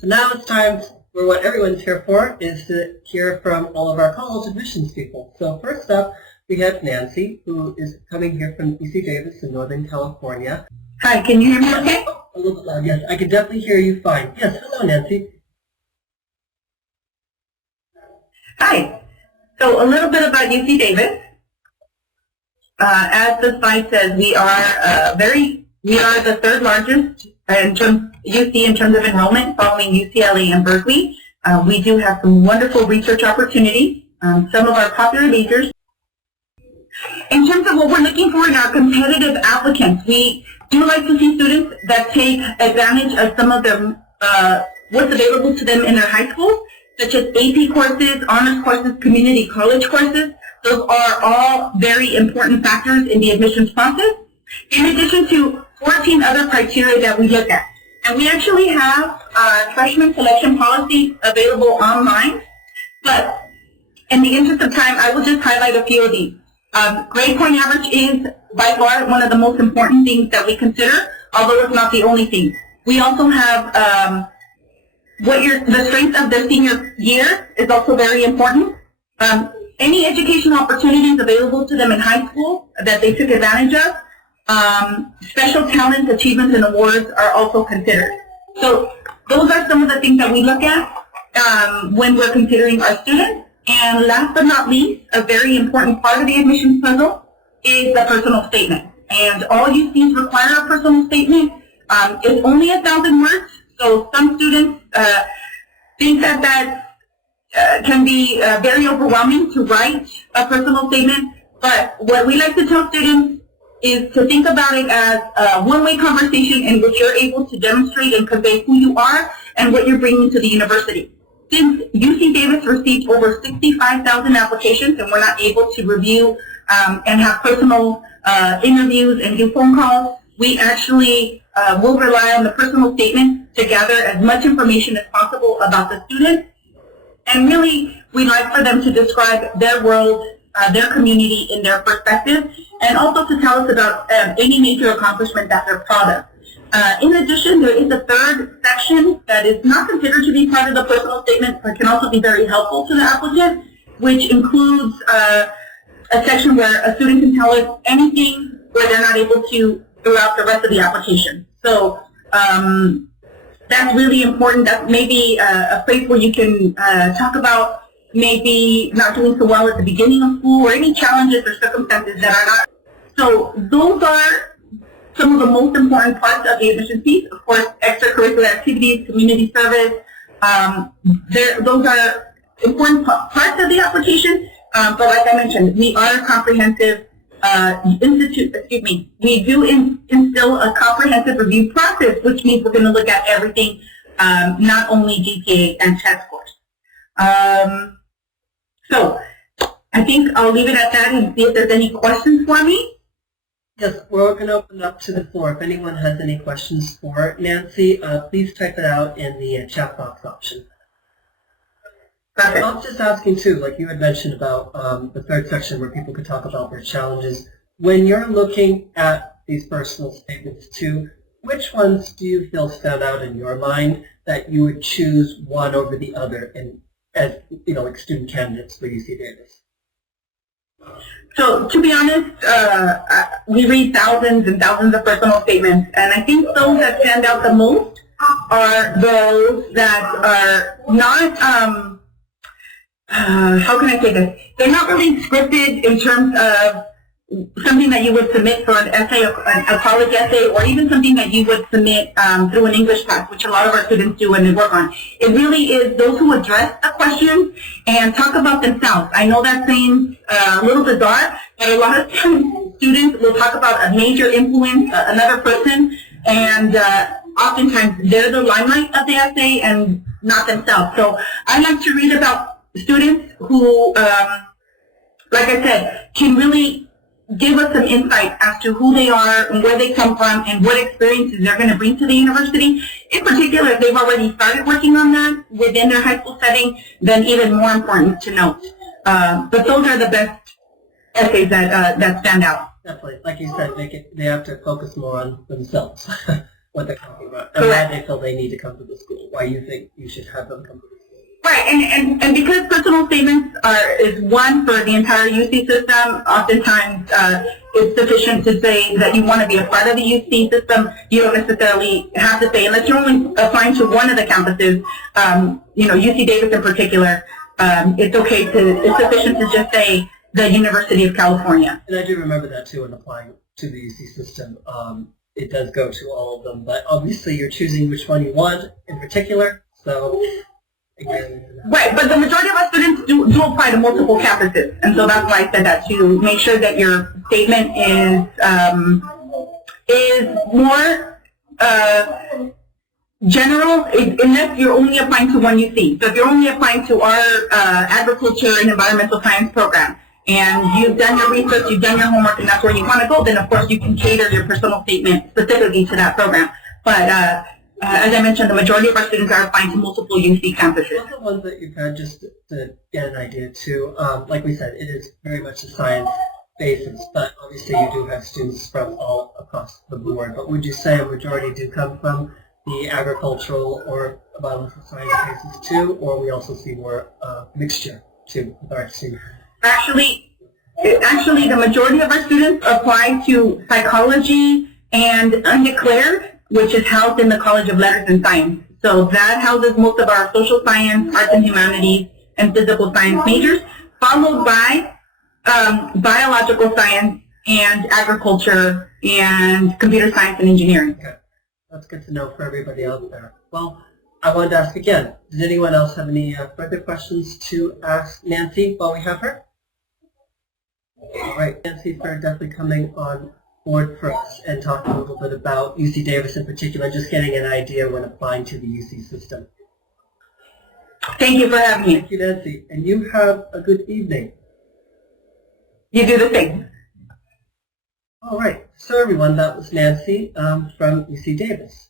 So now it's time for what everyone's here for, is to hear from all of our college admissions people. So first up, we have Nancy, who is coming here from UC Davis in Northern California. Hi, can you hear me okay? A little bit loud, yes. I can definitely hear you fine. Yes, hello, Nancy. Hi. So a little bit about UC Davis. As the slide says, we are the third largest UC in terms of enrollment, following UCLA and Berkeley. We do have some wonderful research opportunities. Some of our popular majors. In terms of what we're looking for in our competitive applicants, we do like to see students that take advantage of some of the what's available to them in their high school, such as AP courses, honors courses, community college courses. Those are all very important factors in the admissions process, in addition to 14 other criteria that we look at. And we actually have our freshman selection policy available online, but in the interest of time, I will just highlight a few of these. Grade point average is by far one of the most important things that we consider, although it's not the only thing. We also have the strength of their senior year is also very important. Any educational opportunities available to them in high school that they took advantage of, special talents, achievements, and awards are also considered. So those are some of the things that we look at when we're considering our students. And last but not least, a very important part of the admissions puzzle is the personal statement. And all UCs require a personal statement. It's only 1,000 words, so some students think that can be very overwhelming to write a personal statement. But what we like to tell students is to think about it as a one-way conversation in which you're able to demonstrate and convey who you are and what you're bringing to the university. Since UC Davis received over 65,000 applications and we're not able to review and have personal interviews and do phone calls, we actually will rely on the personal statement to gather as much information as possible about the student. And really, we like for them to describe their world, their community in their perspective, and also to tell us about any major accomplishment that they're proud of. In addition, there is a third section that is not considered to be part of the personal statement, but can also be very helpful to the applicant, which includes a section where a student can tell us anything where they're not able to throughout the rest of the application. So that's really important. That's maybe a place where you can talk about maybe not doing so well at the beginning of school or any challenges or circumstances that are not. So those are some of the most important parts of the admissions piece. Of course, extracurricular activities, community service, those are important parts of the application. But like I mentioned, we are a comprehensive we do instill a comprehensive review process, which means we're going to look at everything, not only GPA and test scores. So I think I'll leave it at that and see if there's any questions for me. Yes, we're going to open up to the floor. If anyone has any questions for Nancy, please type it out in the chat box option. Perfect. I was just asking too, like you had mentioned about the third section where people could talk about their challenges. When you're looking at these personal statements too, which ones do you feel stand out in your mind that you would choose one over the other as like student candidates for UC Davis? So to be honest, we read thousands and thousands of personal statements, and I think those that stand out the most are those that are not, how can I say this? They're not really scripted in terms of something that you would submit for an essay, a college essay, or even something that you would submit through an English class, which a lot of our students do and they work on. It really is those who address a question and talk about themselves. I know that seems a little bizarre, but a lot of times students will talk about a major influence, another person, and oftentimes they're the limelight of the essay and not themselves. So I like to read about students who, like I said, can really give us some insight as to who they are and where they come from and what experiences they're going to bring to the university. In particular, if they've already started working on that within their high school setting, then even more important to note. But those are the best essays that stand out. Definitely. Like you said, they have to focus more on themselves. what they're talking about and why they feel they need to come to the school, why you think you should have them come to the school. Right, and because personal statements is one for the entire UC system, oftentimes it's sufficient to say that you want to be a part of the UC system. You don't necessarily have to say, unless you're only applying to one of the campuses, UC Davis in particular, it's sufficient to just say the University of California. And I do remember that too when applying to the UC system. It does go to all of them, but obviously you're choosing which one you want in particular, so... Right, but the majority of our students do apply to multiple campuses, and so that's why I said that, to make sure that your statement is more general, unless you're only applying to one UC. So if you're only applying to our agriculture and environmental science program, and you've done your research, you've done your homework, and that's where you want to go, then of course you can cater your personal statement specifically to that program. But as I mentioned, the majority of our students are applying to multiple UC campuses. What's the ones that you've had, just to get an idea too? Like we said, it is very much a science basis, but obviously you do have students from all across the board. But would you say a majority do come from the agricultural or biological science basis too, or we also see more mixture too with our students? Actually, the majority of our students apply to psychology and undeclared, which is housed in the College of Letters and Science. So that houses most of our social science, arts and humanities, and physical science majors, followed by biological science and agriculture and computer science and engineering. Okay. That's good to know for everybody out there. Well, I wanted to ask again, does anyone else have any further questions to ask Nancy while we have her? All right, Nancy, for definitely coming on board for us and talking a little bit about UC Davis in particular, just getting an idea when applying to the UC system. Thank you for having me. Thank you, Nancy. And you have a good evening. You do the same. All right. So everyone, that was Nancy from UC Davis.